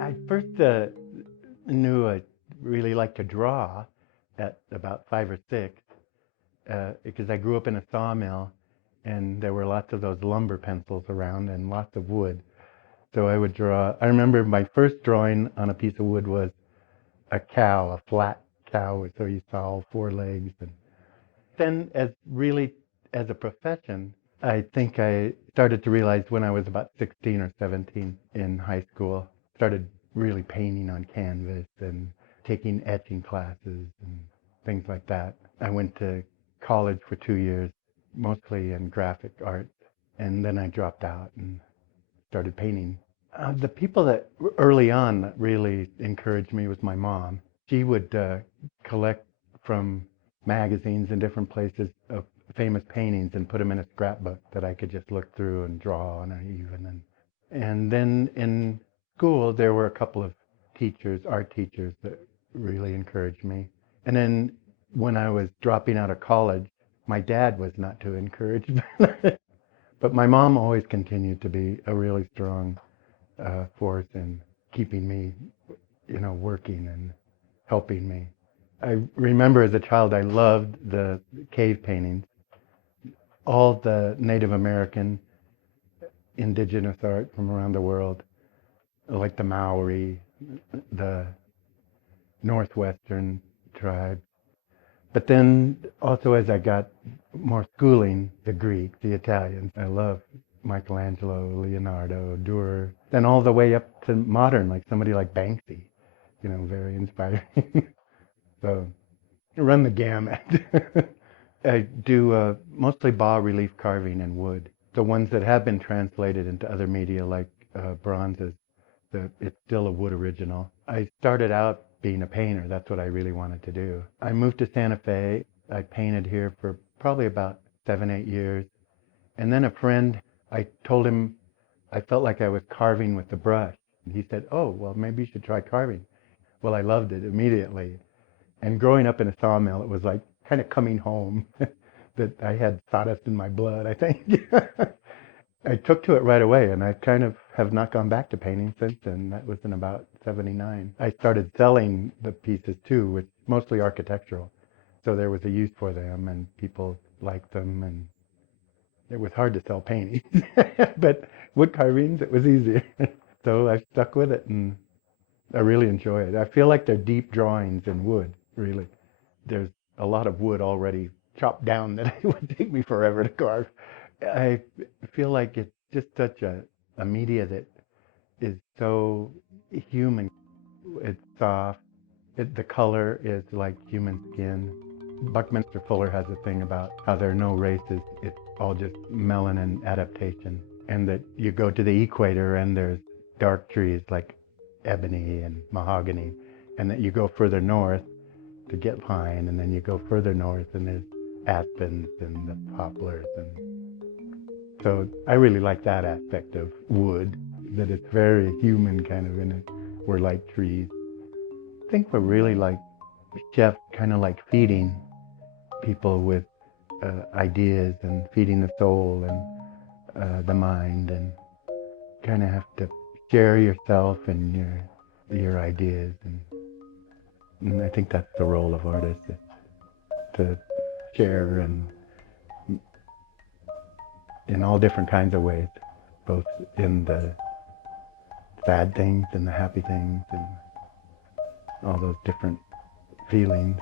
I first knew I really liked to draw at about 5 or 6 because I grew up in a sawmill and there were lots of those lumber pencils around and lots of wood. So I would draw. I remember my first drawing on a piece of wood was a cow, a flat cow, so you saw all 4 legs. And then as a profession, I think I started to realize when I was about 16 or 17 in high school, started really painting on canvas and taking etching classes and things like that. I went to college for 2 years, mostly in graphic arts, and then I dropped out and started painting. The people that early on really encouraged me was my mom. She would collect from magazines and different places of famous paintings and put them in a scrapbook that I could just look through and draw on even. And then in school, there were a couple of teachers, art teachers, that really encouraged me. And then when I was dropping out of college, my dad was not too encouraged. But my mom always continued to be a really strong force in keeping me, working and helping me. I remember as a child I loved the cave paintings, all the Native American indigenous art from around the world, like the Maori, the Northwestern tribes. But then also as I got more schooling, the Greek, the Italians, I love Michelangelo, Leonardo, Durer, then all the way up to modern, like somebody like Banksy, very inspiring. So run the gamut. I do mostly bas-relief carving in wood. The ones that have been translated into other media, like bronzes, it's still a wood original. I started out being a painter. That's what I really wanted to do. I moved to Santa Fe. I painted here for probably about 7, 8 years. And then a friend, I told him I felt like I was carving with the brush. And he said, "Oh, well, maybe you should try carving." Well, I loved it immediately. And growing up in a sawmill, it was like kind of coming home that I had sawdust in my blood, I think. I took to it right away, and I kind of have not gone back to painting since then. That was in about 79. I started selling the pieces too, which mostly architectural. So there was a use for them, and people liked them, and it was hard to sell paintings. But wood carvings, it was easier. So I stuck with it, and I really enjoy it. I feel like they're deep drawings in wood, really. There's a lot of wood already chopped down that it would take me forever to carve. I feel like it's just such a media that is so human. It's soft. The color is like human skin. Buckminster Fuller has a thing about how there are no races. It's all just melanin adaptation. And that you go to the equator and there's dark trees like ebony and mahogany. And that you go further north to get pine, and then you go further north and there's aspens and the poplars. And so I really like that aspect of wood, that it's very human kind of in it. We're like trees. I think we're really like chefs, kind of like feeding people with ideas and feeding the soul and the mind, and kind of have to share yourself and your ideas. And I think that's the role of artists, is to share and in all different kinds of ways, both in the sad things and the happy things and all those different feelings.